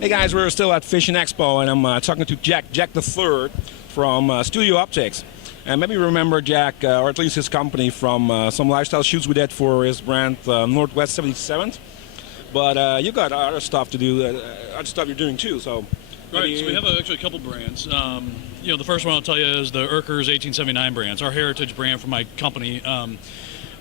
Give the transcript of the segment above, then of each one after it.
Hey guys, we're still at Vision Expo, and I'm talking to Jack III from Studio Optyx. And maybe you remember Jack, or at least his company, from some lifestyle shoots we did for his brand Northwest 77th. But you got other stuff to do, other stuff you're doing too. So right. So we have actually a couple brands. The first one I'll tell you is the Erkers 1879 brands, our heritage brand from my company.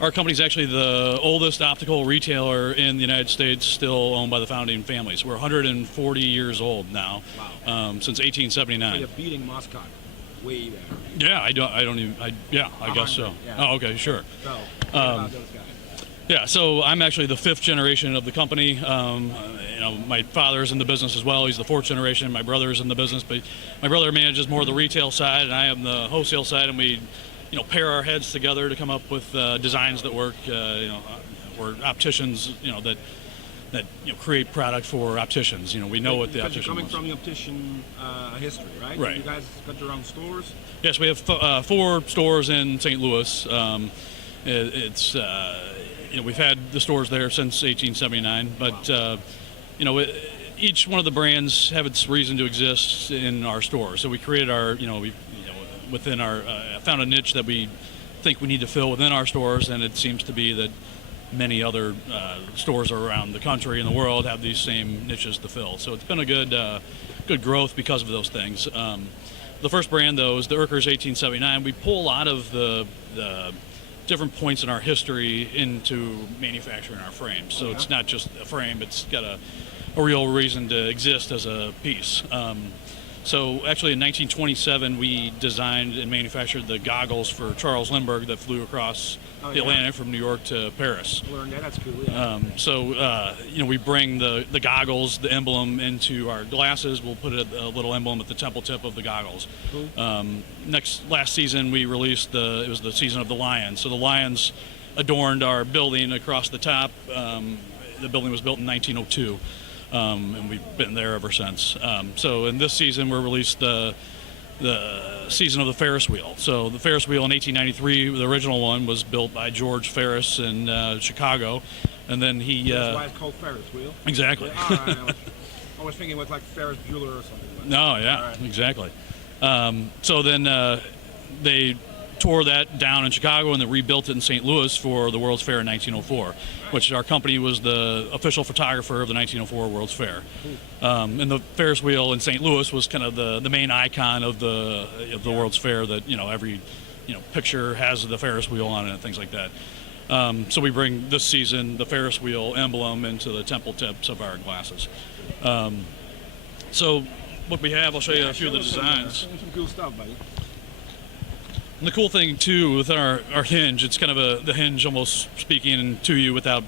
Our company is actually the oldest optical retailer in the United States, still owned by the founding families. We're 140 years old now, wow. Since 1879. So you're beating Muscat way there. Yeah, I guess so. Yeah. Oh, okay, sure. So, what about those guys? Yeah, so I'm actually the 5th generation of the company. My father's in the business as well. He's the 4th generation. My brother's in the business, but my brother manages more of the retail side, and I am the wholesale side, and we pair our heads together to come up with designs that work. We're opticians, that create product for opticians. We know what the optician coming wants. from the optician history, right? Right. You guys got your own stores? Yes, we have 4 stores in St. Louis. We've had the stores there since 1879, but wow. Each one of the brands have its reason to exist in our store. So we created our, within our, found a niche that we think we need to fill within our stores, and it seems to be that many other stores around the country and the world have these same niches to fill. So it's been a good growth because of those things. The first brand, though, is the Erkers 1879. We pull a lot of the different points in our history into manufacturing our frames. So it's not just a frame, it's got a real reason to exist as a piece. So actually in 1927 we designed and manufactured the goggles for Charles Lindbergh that flew across the Atlantic from New York to Paris. Learned that, that's cool, yeah. We bring the goggles, the emblem, into our glasses. We'll put a little emblem at the temple tip of the goggles. Cool. Last season we released it was the season of the lions. So the lions adorned our building across the top. The building was built in 1902. And we've been there ever since. So in this season, we're released the season of the Ferris wheel. So the Ferris wheel in 1893, the original one, was built by George Ferris in Chicago, and then he. That's why it's called Ferris wheel. Exactly. Yeah, I was thinking it was like Ferris Bueller or something. But no, yeah, right. Exactly. So then they tore that down in Chicago and then rebuilt it in St. Louis for the World's Fair in 1904, which our company was the official photographer of the 1904 World's Fair. And the Ferris wheel in St. Louis was kind of the main icon of the World's Fair, that every picture has the Ferris wheel on it and things like that. So we bring this season the Ferris wheel emblem into the temple tips of our glasses. So what we have, I'll show you a few of the designs. Some cool stuff, buddy. And the cool thing too with our hinge, it's kind of the hinge almost speaking to you without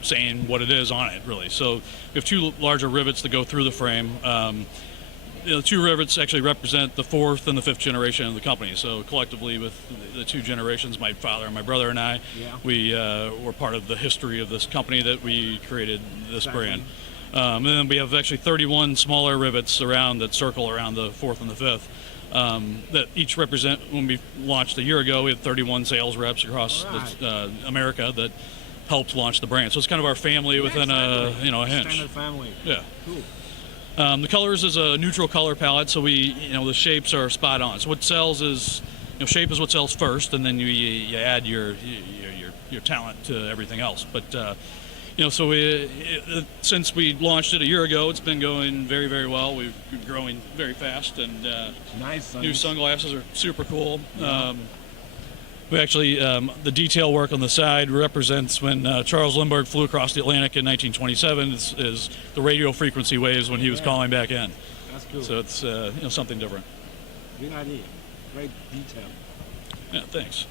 saying what it is on it, really. So we have 2 larger rivets that go through the frame. The 2 rivets actually represent the 4th and the 5th generation of the company. So collectively, with the 2 generations, my father and my brother and I, we were part of the history of this company that we created this brand. And then we have actually 31 smaller rivets that circle around the 4th and the 5th. That each represent, when we launched a year ago, we had 31 sales reps across America that helped launch the brand. So it's kind of our family within a hinge. Standard family. Yeah. Cool. The colors is a neutral color palette, so the shapes are spot on. So what sells is, shape is what sells first, and then you add your talent to everything else. But so since we launched it a year ago, it's been going very, very well. We've been growing very fast, and nice. New sunglasses are super cool. We actually, the detail work on the side represents when Charles Lindbergh flew across the Atlantic in 1927. Is the radio frequency waves when he was calling back in. That's cool. So it's something different. Good idea. Great detail. Yeah, thanks.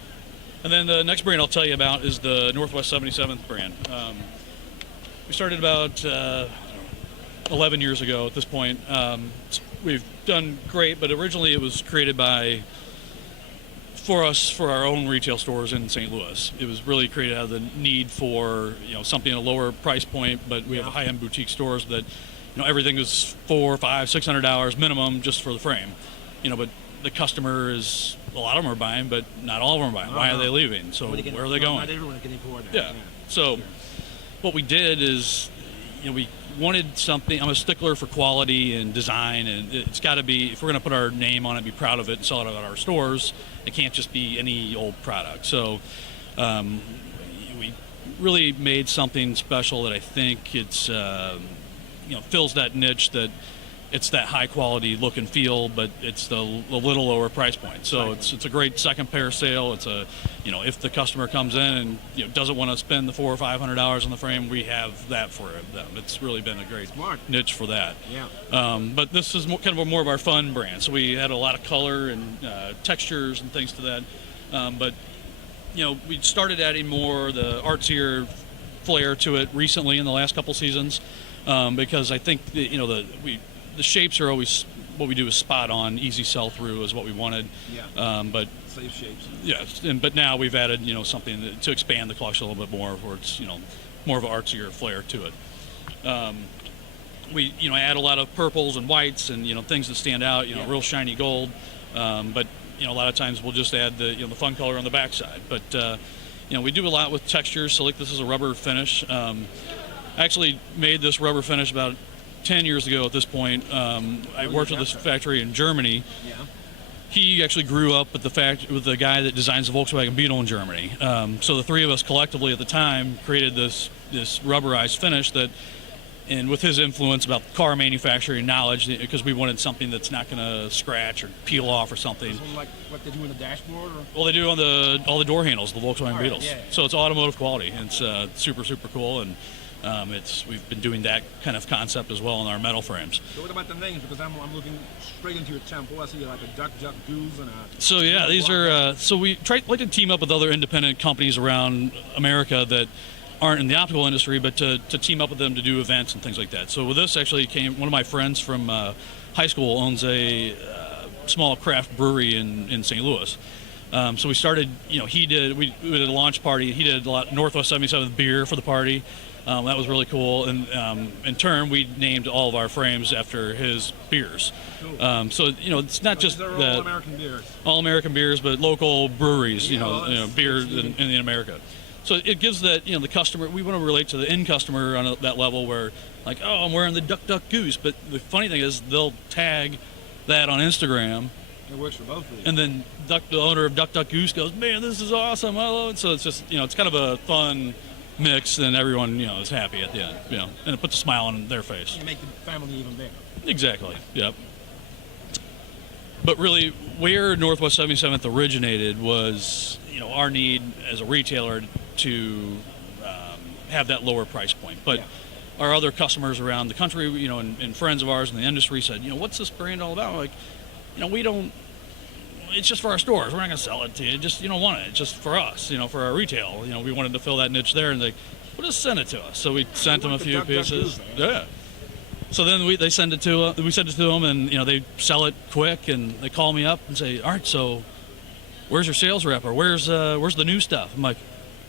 And then the next brand I'll tell you about is the Northwest 77th brand. We started about 11 years ago at this point. We've done great, but originally it was created for our own retail stores in St. Louis. It was really created out of the need for something at a lower price point, but we have high-end boutique stores that everything is $400, $500, $600 minimum just for the frame. But the customer is, a lot of them are buying, but not all of them are buying. Why are they leaving? So where are they going? Not everyone can afford that. Yeah. So what we did is, we wanted something. I'm a stickler for quality and design, and it's got to be, if we're going to put our name on it, be proud of it, and sell it at our stores, it can't just be any old product. So we really made something special that I think it's fills that niche, that it's that high quality look and feel, but it's the little lower price point. So it's a great second pair sale. It's a, if the customer comes in and doesn't want to spend the $400 or $500 on the frame, we have that for them. It's really been a great niche for that. Yeah. But this is kind of more of our fun brand. So we had a lot of color and textures and things to that. But we started adding more the artsier flair to it recently in the last couple seasons, because I think the shapes are always, what we do is spot on, easy sell through is what we wanted. Yeah. But safe shapes. yes, but now we've added something to expand the collection a little bit more, where it's more of an artsier flair to it. We add a lot of purples and whites and things that stand out. Real shiny gold. But a lot of times we'll just add the fun color on the backside. But we do a lot with textures. So like this is a rubber finish. I actually made this rubber finish about 10 years ago at this point. I worked with this factory in Germany. Yeah. He actually grew up with the guy that designs the Volkswagen Beetle in Germany. So the three of us collectively at the time created this rubberized finish that, and with his influence about car manufacturing knowledge, because we wanted something that's not going to scratch or peel off or something. Like what they do in the dashboard? Or? Well, they do on all the door handles, the Volkswagen Beetles. Yeah. So it's automotive quality. It's super, super cool. And we've been doing that kind of concept as well in our metal frames. So what about the names? Because I'm looking straight into your temple. I see like a duck, goose, and a... So yeah, these are, so we like to team up with other independent companies around America that aren't in the optical industry, but to team up with them to do events and things like that. So with this actually came, one of my friends from high school owns a small craft brewery in St. Louis. So we started, we did a launch party. He did a lot, Northwest 77th beer for the party. That was really cool, and in turn, we named all of our frames after his beers. Cool. So it's not just all that American beers. All American beers, but local breweries, beers in in America. So it gives that the customer. We want to relate to the end customer on that level where, like, oh, I'm wearing the Duck Goose, but the funny thing is they'll tag that on Instagram. It works for both of you. And then the owner of Duck Goose goes, man, this is awesome. I love it. So it's just it's kind of a fun mix, and everyone is happy at the end, and it puts a smile on their face. You make the family even bigger. Exactly. Yep. But really, where Northwest 77th originated was our need as a retailer to have that lower price point. But our other customers around the country, and friends of ours in the industry said, what's this brand all about? Like, we don't. It's just for our stores. We're not going to sell it to you. You don't want it. It's just for us, for our retail. We wanted to fill that niche there, and well, just send it to us. So we sent them a few pieces. Yeah. So then we send it to them, and they sell it quick, and they call me up and say, all right, so where's your sales rep, or where's the new stuff? I'm like,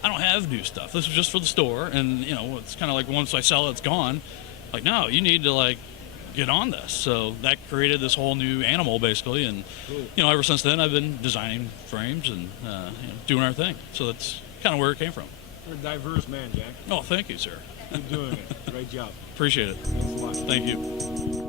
I don't have new stuff. This is just for the store, and it's kind of like once I sell it, it's gone. Like, no, you need to get on this. So that created this whole new animal, basically, and cool. Ever since then I've been designing frames and doing our thing. So that's kind of where it came from. You're a diverse man, Jack. Oh, thank you, sir. Keep doing it. Great job. Appreciate it. Thanks a lot. Thank you.